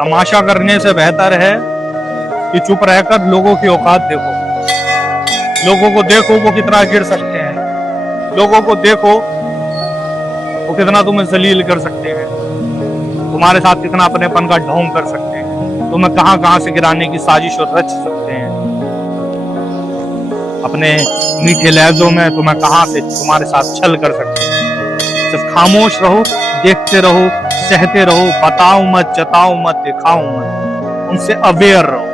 तमाशा करने से बेहतर है कि चुप रहकर लोगों की औकात देखो। लोगों को देखो वो कितना गिर सकते हैं, लोगों को देखो वो कितना तुम्हें जलील कर सकते हैं, तुम्हारे साथ कितना अपनेपन का ढोंग कर सकते हैं, तुम्हें कहां कहां से गिराने की साजिश रच सकते हैं। अपने मीठे लहजों में तुम्हें कहां से तुम्हारे साथ छल कर सकते हैं। सिर्फ खामोश रहो, देखते रहो, सहते रहो, बताओ मत, जताओ मत, दिखाओ मत, उनसे अवेयर रहो।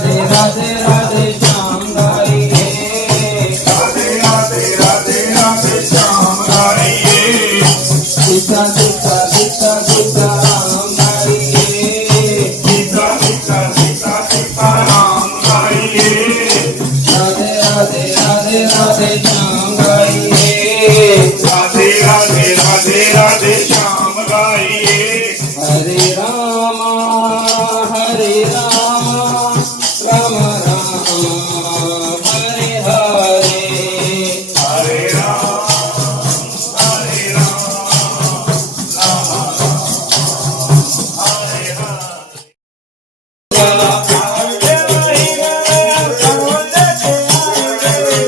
राधे राधे श्याम गाइए, राधे राधे राधे राधे श्याम गाइए, सीता सीता सीता सीता राम गाइए, सीता सीता सीता सीता राम गाइए, राधे राधे राधे राधे श्याम गाइए, राधे राधे राधे राधे श्याम गाइए। हरे राम राम राम हरे हरे, हरे राम राम हरे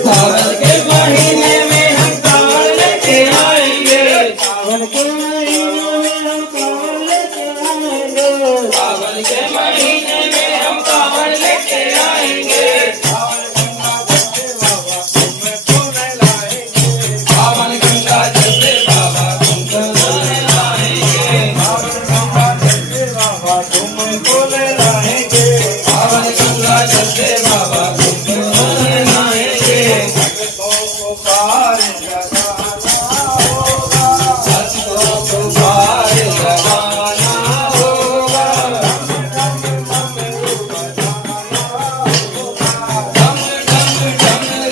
सावन के महीने में हम कांवड़ लेके आएंगे, सावन के महीने में हम कांवड़ लेके आएंगे, सावन के महीने में हम कांवड़ लेके आएंगे, सावन गंगा जल से बाबा तुमको ले लाएंगे, सावन गंगा जल से बाबा तुमको ले लाएंगे, सावन गंगा जल से बाबा तुमको ले लाएंगे, भक्तों को पार लगाना होगा, भक्तों को पार लगाना होगा, धम धम रुक जाना होगा, धम धम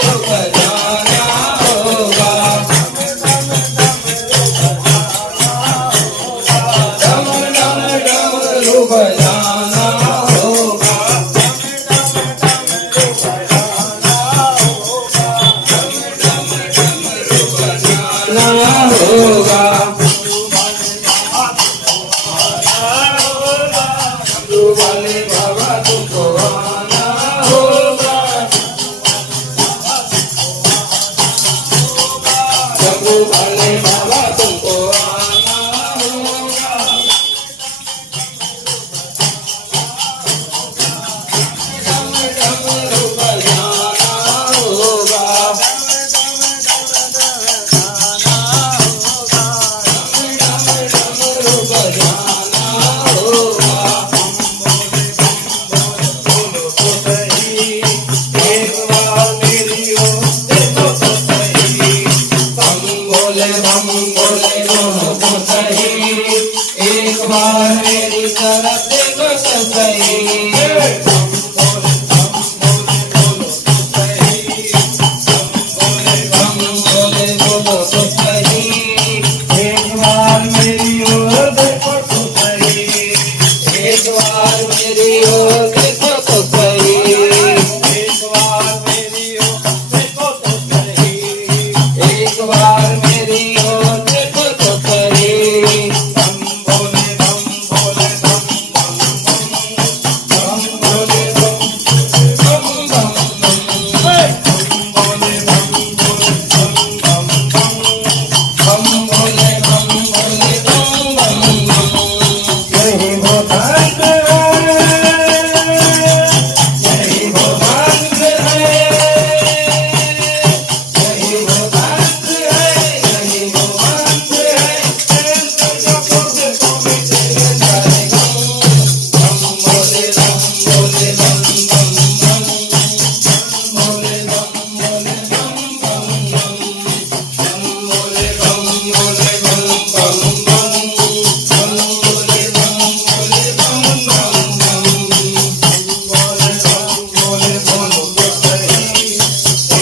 रुक जाना होगा, जाना होगा, डमरू वाले बाबा तुमको आना होगा, डमरू वाले बाबा तुमको आना होगा, धम धम रुक जाना होगा, रुक जाना होगा, बोलो तो सही, एक बार मेरी ओर देखो तो सही, बम बोले बोलो तो सही, एक बार मेरी तरफ देखो तो सही, बम बोले बोलो तो सही, बम बोले बोलो तो सही, एक बार मेरी ओर देखो तो सही, एक बार मेरी ओर देखो तो सही, एक बार मेरी ओर देखो तो सही, एक बार मेरी ओर देखो तो सही, बम बोले बम बोले बम बम बम, बम बोले बम बम बम बम, बम बोले बम बोले बम बम बम, बम बोले बम बोले बम बम बम, यही वो भक्त है, यही वो भक्त है, यही वो भक्त है, यही वो भक्त है, ऐसा खुद को भी तेरे जाएगा, बम बोले बम बोले बम बम बम, बोले बम बोले बम बम बम, बम बोले बम बोले बम बम बम, बम बोले बम बोले बम बम बम, बोले बम बोले बोलो तो सही,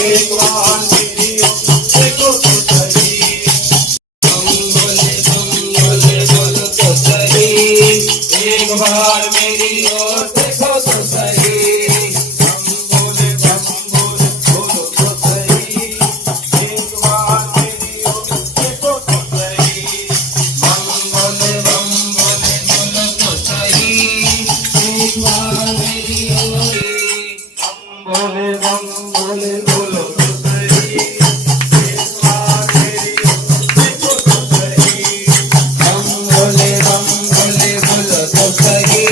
एक बार मेरी ओर देखो तो सही, बम बोले बोलो तो सही, एक बार मेरी ओर देखो तो सही, बम बोले बोलो तो सही, एक बार मेरी ओर देखो तो सही, बम बोले बोलो तो सही, एक बार मेरी ओर, बोले बम बोले बोलो तो सही, एक बार मेरी ओर देखो तो सही, बम बोले बोलो तो सही,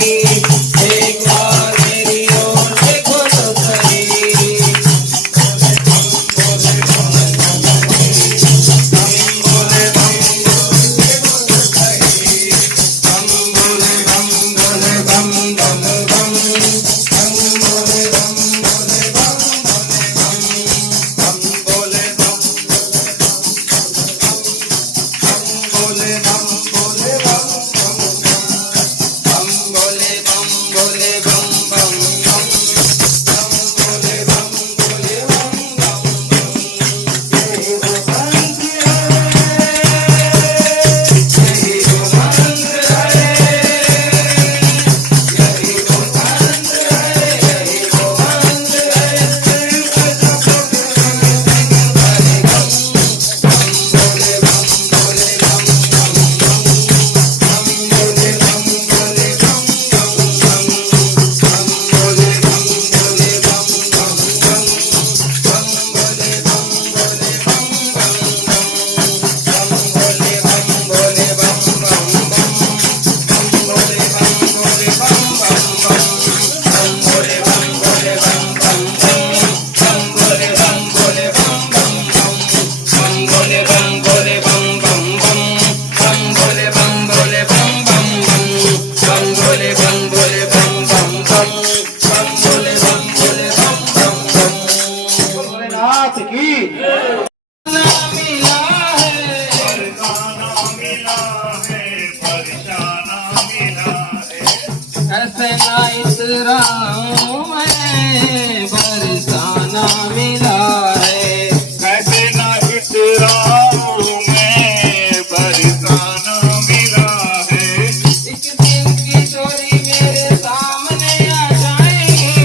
बिसराऊं मैं, बरसाना मिला है। कैसे ना बिसराऊं मैं, बरसाना मिला है। एक दिन की चोरी मेरे सामने आ जाएगी,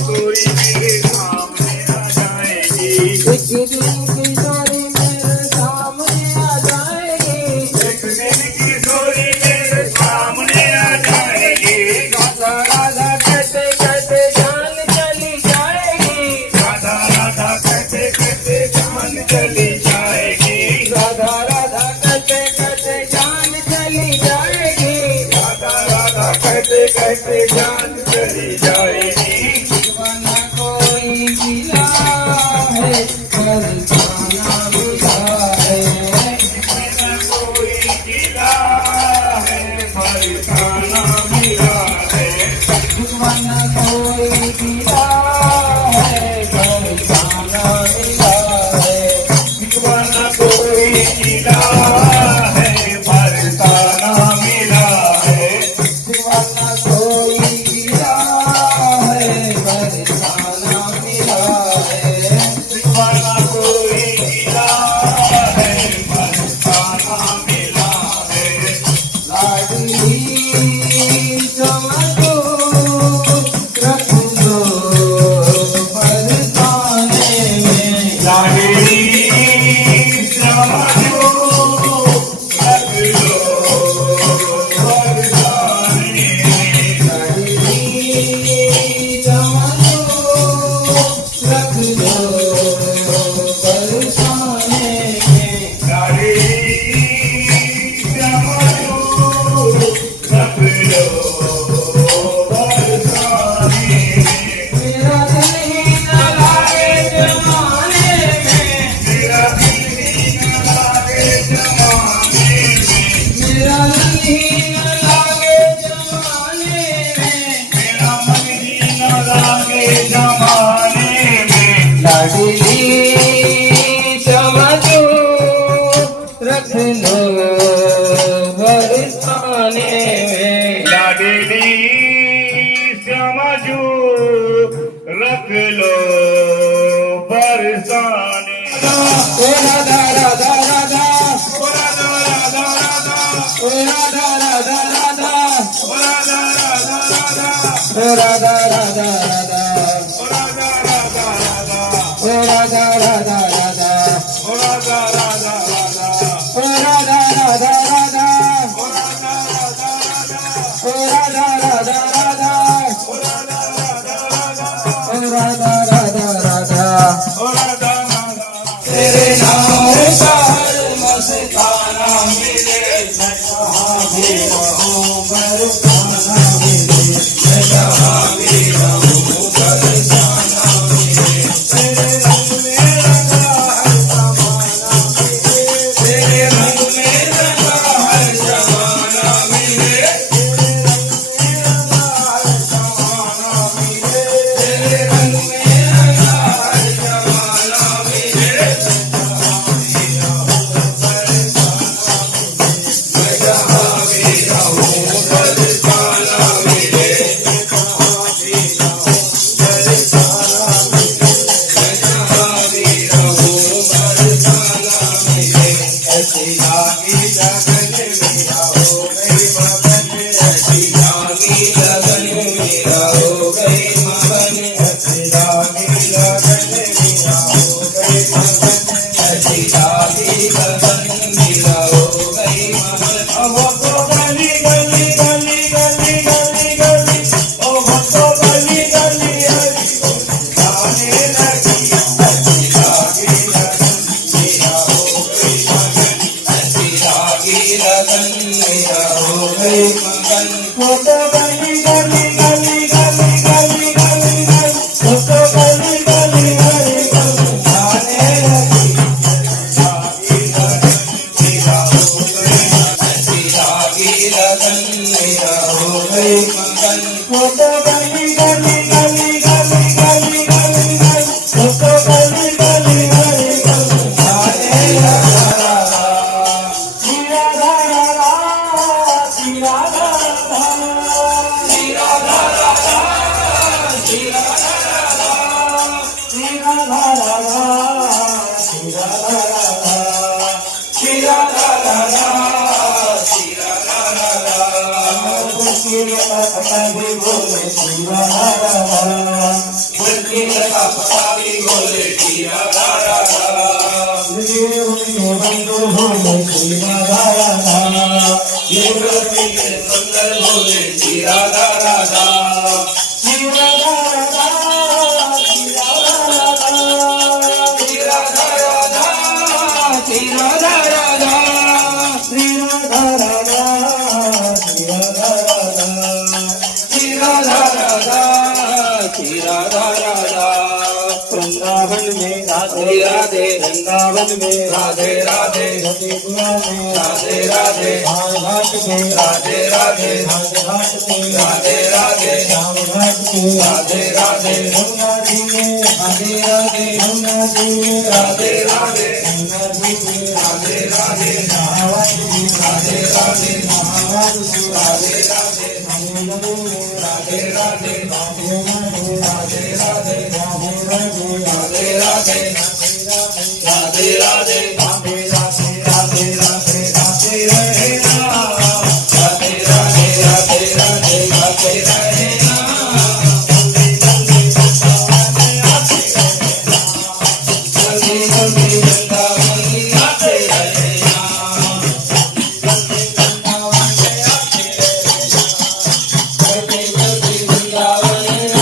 कोई मेरे सामने आ जाएगी। एक दिन की चोरी मेरे सामने आ जाएगी। एक दिन की चोरी मेरे सामने आ जाएगी। राधा राधा कहते कहते जान चली जाएगी, राधा राधा कहते कहते जान चली जाएगी। राधा राधा कहते कहते जान चली जाएगी। राधा राधा कहते कहते जान चली जाएगी। दीवाना कोई मिला है, बरसाना मिला है। मेरा कोई गिला है, बरसाना मिला है। दीवाना कोई मिला है, बरसाना मिला है। दीवाना कोई गिला है, बरसाना मिला है। दीवाना कोई मिला है, बरसाना मिला है। दीवाना कोई गिला है, बरसाना मिला है। लाडली समझो रख लो बरसाने में। लाडली समझो रख लो बरसाने में। लाडली समझो रख लो बरसाने में। लाडली समझो रख लो बरसाने में। मेरा दिल ही न लागे जमाने में, मेरा दिल ही न लागे जमाने में। मेरा दिल ही न लागे जमाने में। मेरा मन ही न लागे जमाने में। लाडली समझो रख लो बरसाने में। लाडली समझो रख लो बरसाने। ओ राधा राधा राधा, ओ राधा राधा राधा, ओ राधा राधा राधा, ओ राधा राधा राधा, ओ राधा राधा राधा, ओ राधा राधा राधा, ओ राधा राधा राधा, ओ राधा राधा राधा, ओ राधा राधा राधा, ओ राधा राधा राधा, ओ राधा राधा राधा, ओ राधा राधा राधा, ओ राधा राधा राधा। ओ राधा राधा। तेरे नाम पर मस्ताना मिले, मैं कहाँ भी रहूं बरसाना मिले, मैं कहाँ भी रहूं बरसाना मिले। तेरे रंग में रंगा हर जमाना मिले, तेरे रंग में रंगा हर जमाना मिले, तेरे रंग में रंगा हर जमाना मिले। पटाभी बोले श्री राधा राधा मुर्गी लगा पटाभी बोले श्री राधा राधा ये बंदो बोले श्री राधा राधा ये सुंदर बोले श्री राधा राधा श्री राधा राधा श्री राधा राधा श्री राधा राधा श्री राधा राधा श्री राधा राधा श्री राधा राधा श्री राधा राधा वृंदावन में राधे राधे वृंदावन में राधे राधे मथुरा में राधे राधे घाट में राधे राधे घाट में राधे राधे श्याम घाट में राधे राधे गंगा जी में राधे राधे गंगा जी में राधे राधे गंगा जी में राधे राधे महावत में राधे राधे महावत में राधे राधे राधे राधे राधे राधे राधे राधे राधे राधे राधे राधे राधे राधे राधे राधे राधे राधे रहे ना राधे राधे राधे राधे राधे रहे ना जल्दी जल्दी वृंदावन आते रहे ना जल्दी जल्दी वृंदावन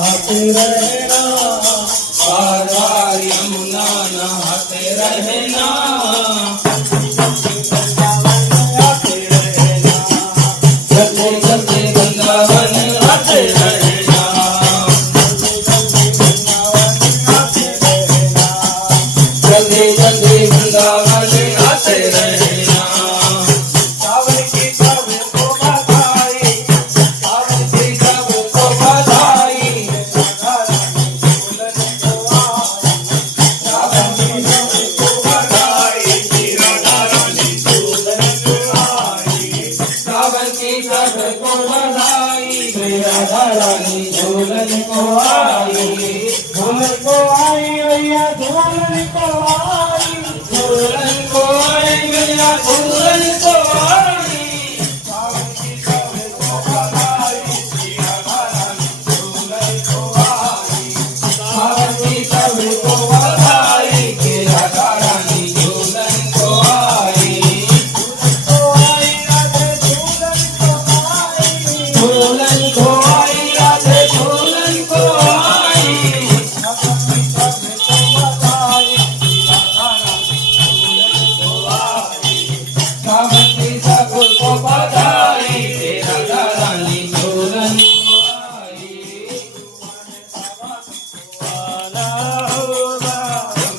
आते रहे ना बार बार यमुना नहाते रहना जल्दी जल्दी वृंदावन आते रहना जल्दी जल्दी वृंदावन आते रहना सावन की सब को बधाई सावन की सब को बधाई सावन की सबको बधाई श्री राधा रानी झूलन को आई झूलन को आई भैया झूलन को आई झूलन को आई भैया झूलन को आई सावन की सबको बधाई श्री राधा रानी झूलन को आई सावन की सबको बधाई श्री राधा रानी झूलन को आई झूलन को आई राधे झूलन को आई सावन की सबको बधाई राधा रानी झूलन को आई आना होगा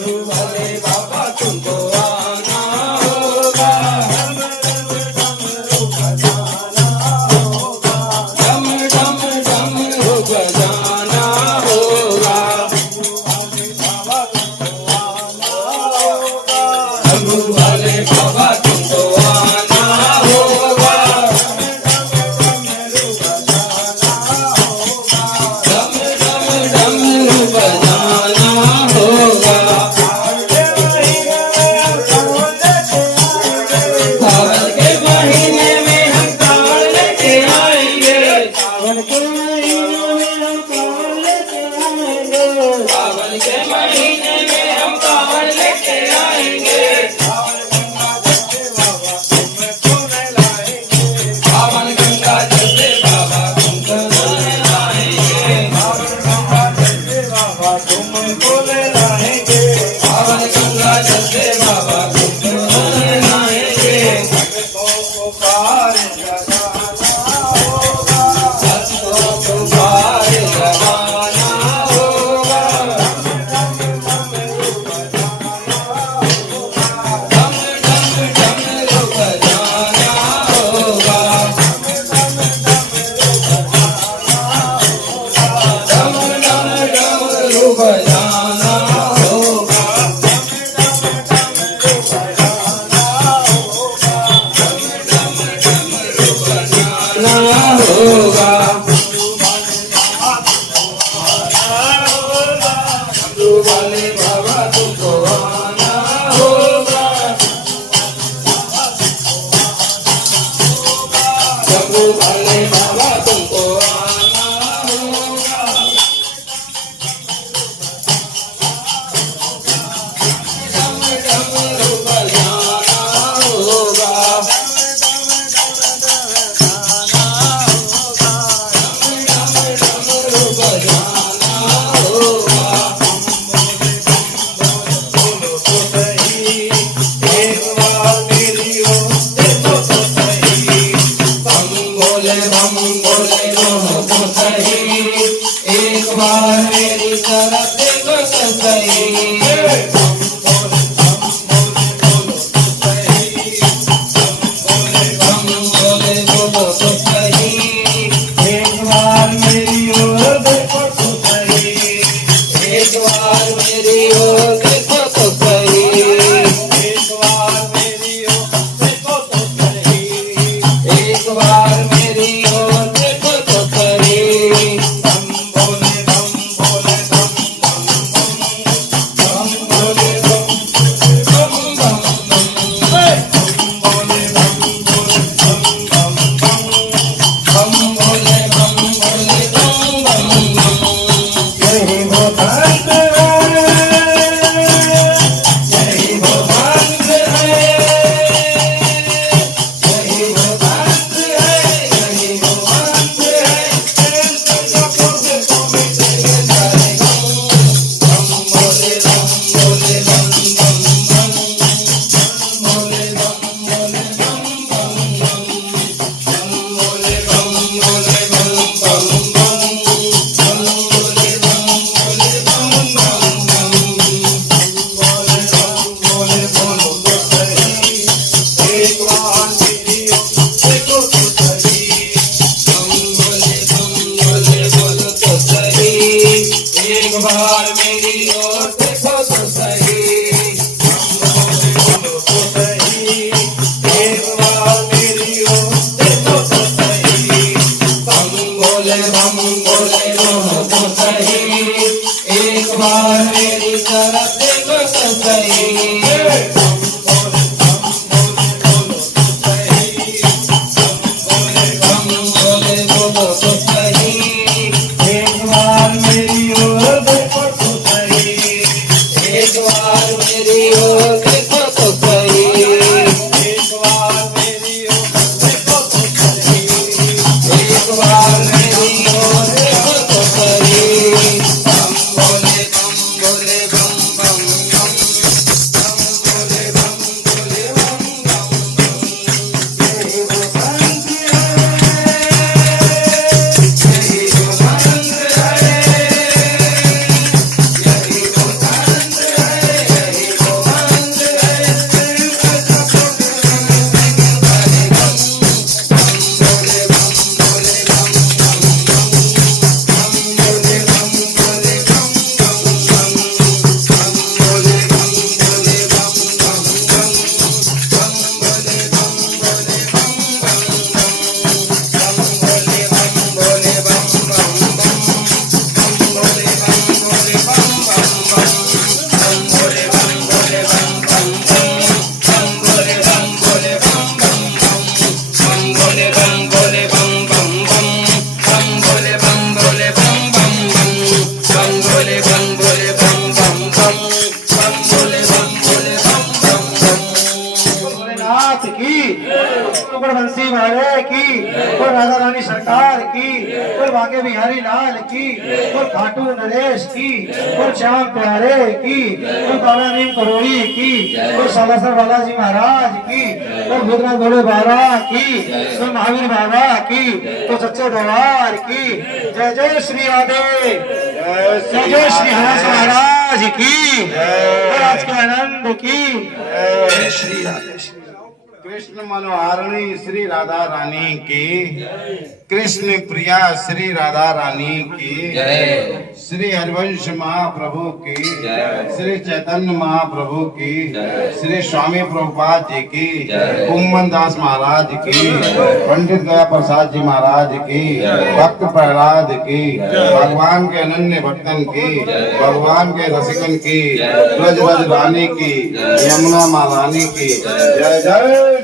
भोले बाबा तुमको आना होगा डम डम डम हो बजाना होगा डमरू वाले बाबा तुमको आना होगा डम डम डमरू बजाना होगा सावन के महीने में हम कांवड़ लेके आएंगे सावन के महीने में हम कांवड़ लेके आएंगे सावन के महीने में हम कांवड़ लेके आएंगे सावन गंगा जल से बाबा तुमको ले लाएंगे तुमको ले लाएंगे सावन गंगा जल से बाबा तुमको ले लाएंगे को पार लगाना होगा भक्तों को पार लगाना होगा डम डम डमरू बजाना होगा डम डम डमरू बजाना होगा बार मेरी तरफ देखो तो सही बम भोले बोलो तो सही एक बार मेरी ओर देखो तो सही एक बार मेरी ओर देखो तो सही एक बार मेरी ओर देखो तो सही एक बार मेरी ओर देखो तो सही बम भोले बम भोले बम बम भोले बम बम बम बम भोले बम भोले बम बम बम बम भोले बम भोले बम बम बम यही वो भक्त है यही वो भक्त है यही वो भक्त है यही वो भक्त है बम भोले बम भोले बम बम बम भोले बम भोले बम बम बम भोले बम भोले बम बम बम भोले बम भोले बम बम बम भोले बोलो तो सही एक बार मेरी ओर देखो तो सही बम भोले बोलो तो सही एक बार मेरी ओर देखो तो सही बोलो तो सही एक बार मेरी ओर देखो तो सही बम भोले बोलो तो सही एक बार मेरी तरफ देखो तो सही बम भोले बोलो तो सही एक बार मेरी ओर देखो तो सही एक बार मेरी ओर देखो तो सही एक बार मेरी ओर देखो तो सही एक बार मेरी ओर देखो तो सही बम भोले बम बम बम बम भोले बम बम यही वो भक्त यही वो मंत्र है यही वो मंत्र है यही वो मंत्र है भोले बम भोले बम बम भोले बम भोले बम बम भोले बम भोले बम बम भोले बम भोले बम बम भोले बम भोले बम बम भोले बम भोले बम बम भोले बम भोले बम बम भोले बम भोले बम बम भोले बम भोले बम बम भोले बम भोले बम बम भोले बम भोले बम बम भोले बम भोले बम बम भोलेनाथ की बोल बंसी वाले की बोल राधा रानी सरकार की बोल बाके बिहारी लाल की बोल खाटू नरेश की बोल श्याम प्यारे की बोल बाबा नीम करोड़ी की बोल सालासर बालाजी महाराज की बोल भूतनाथ भोले बाबा की बोल महावीर बाबा की तो सच्चे दरबार की जय जय श्री राधे जय जय श्री हंस महाराज की बोल आज के आनंद की जय श्री राधे श्री कृष्ण मनोहारिणी श्री राधा रानी की कृष्ण प्रिया श्री राधा रानी की श्री हरिवंश महाप्रभु की श्री चैतन्य महाप्रभु की श्री स्वामी प्रभुपाद जी की कुम्मन दास महाराज की पंडित गया प्रसाद जी महाराज की भक्त प्रहलाद की भगवान के अनन्य भक्तन की भगवान के रसिकन की ब्रज रानी की यमुना महारानी की जय जय